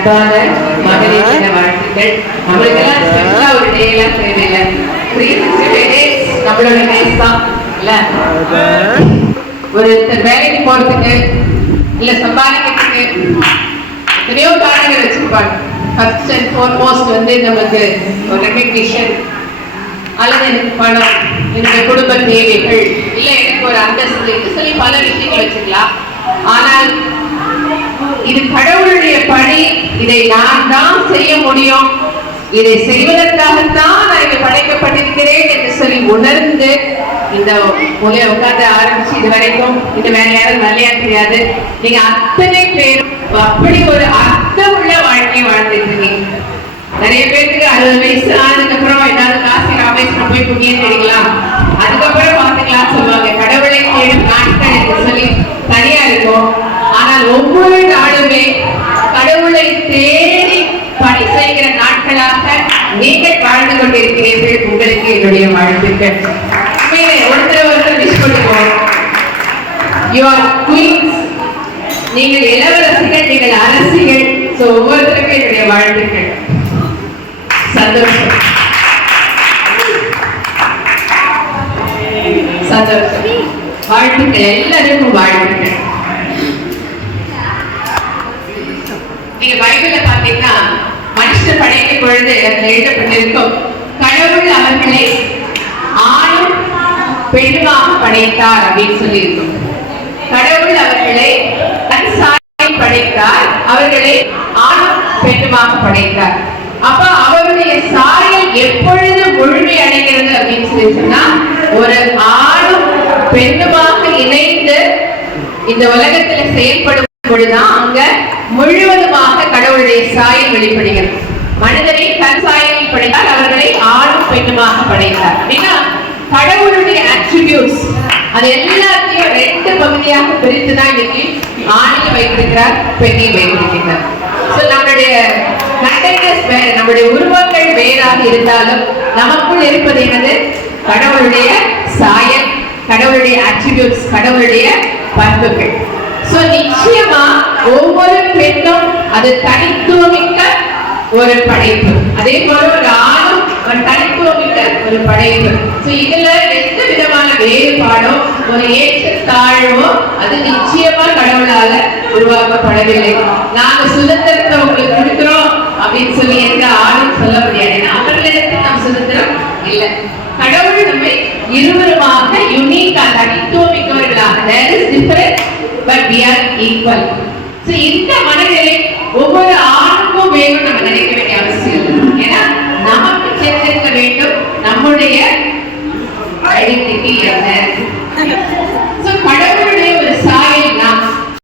அன்பான மகளிர் தின வாழ்த்துக்கள். நம்மளுக்கெல்லாம் ஸ்பெஷலா ஒரு டே எல்லாம் தேவையில்லை. நம்மளோட டேஸ் தான் இல்ல? ஒரு வேலைக்கு போறதுக்கு இல்ல சம்பாதிக்கிறதுக்கு எத்தனையோ காரணங்கள் வச்சிருப்பாங்க. ஃபர்ஸ்ட் அண்ட் ஃபோர்மோஸ்ட் வந்து நமக்கு ஒரு ரெக்கக்னிஷன் அல்லது எனக்கு பணம் என்னுடைய குடும்ப தேவைகள் இல்ல எனக்கு ஒரு அந்தஸ்து சொல்லி பல விஷயங்கள் வச்சுக்கலாம். ஆனால் இது கடவுளுடைய பணி இதை நான் தான் செய்ய முடியும். இதை செய்வதற்காகத்தான் நான் இங்க படைக்கப்பட்டிருக்கிறேன் என்று சொல்லி உணர்ந்து இந்த முறையை உட்கார்ந்து ஆரம்பிச்சு இது வரைக்கும் இந்த வேற யாரும் நல்லையா தெரியாது. நீங்க அத்தனை பேரும் அப்படி ஒரு அர்த்தம் உள்ள வாழ்க்கையை வாழ்ந்துட்டு இருக்கீங்க. நிறைய பேருக்கு அறுபது வயசு ஆனதுக்கு அப்புறம் ஏதாவது காசி ராமேஸ்வரம் போய் புண்ணியம் தேடிக்கலாம். என்னுடைய வாழ்த்துக்கள். ஒருத்தர் ஒருத்தர் விஷ் பண்ணுவோம். யூ ஆர் குயின்ஸ் நீங்கள் இளவரசிகள் நீங்கள் அரசிகள். ஒவ்வொருத்தருக்கும் என்னுடைய வாழ்த்துக்கள். சந்தோஷம். சந்தோஷம். வாழ்த்துக்கள். எல்லாருக்கும் வாழ்த்துக்கள். நீங்க பைபிள்ல பாத்தீங்கன்னா மனுஷன் படைக்கும் பொழுது எழுதப்பட்டிருக்கும் கடவுள் அவர்களை ஆணும் பெண்ணுமாக படைத்தார் அப்படின்னு சொல்லியிருக்கோம். கடவுள் அவர்களை தன் படைத்தார். அவர்களை ஆணும் பெண்ணுமாக படைத்தார். அப்ப அவருடைய சாயல் எப்பொழுது முழுமை அடைகிறது அப்படின்னு சொல்லி சொன்னா ஒரு ஆணும் பெண்ணுமாக இணைந்து இந்த உலகத்துல செயல்படும் பொழுதுதான் அங்க முழுவதுமாக கடவுளுடைய சாயல் வெளிப்படுகிறது. மனிதனை தன் சாயலில் படைத்தால் அவர்கள் ஆணும் படைத்தார் அப்படின்னா கடவுளுடைய அட்ரிபியூட்ஸ் அது எல்லாத்தையும் ரெண்டு பகுதியாக பிரித்து தான் இன்னைக்கு ஆணையை வைத்திருக்கிறார் பெண்ணையும் வைத்திருக்கிறார். ஸோ நம்மளுடைய கண்டெய்னர்ஸ் வேற நம்முடைய உருவங்கள் வேறாக இருந்தாலும் நமக்குள் இருப்பது என்னது? கடவுளுடைய சாயம் கடவுளுடைய அட்ரிபியூட்ஸ் கடவுளுடைய பண்புகள். ஸோ நிச்சயமா ஒவ்வொரு பெண்ணும் அது தனித்துவமிக்க ஒரு படைப்பு. அதே போல ஒரு ஆணும் ஒரு தனி ஒரு படைப்பு. இதுல எந்த விதமான வேறுபாடோ ஒரு ஏற்ற தாழ்வோ அது நிச்சயமா கடவுளால உருவாக்கப்படவில்லை. நாங்க சுதந்திரத்தை உங்களுக்கு கொடுக்கிறோம் அப்படின்னு சொல்லி எந்த ஆளும் சொல்ல முடியாது. ஏன்னா அவர்களிடத்தில் நம் சுதந்திரம் இல்லை. கடவுள் நம்மை இருவருமாக யுனிக்கா தனித்துவமிக்கவர்களாக there is difference but இந்த மனநிலை ஒவ்வொரு very picky and then. so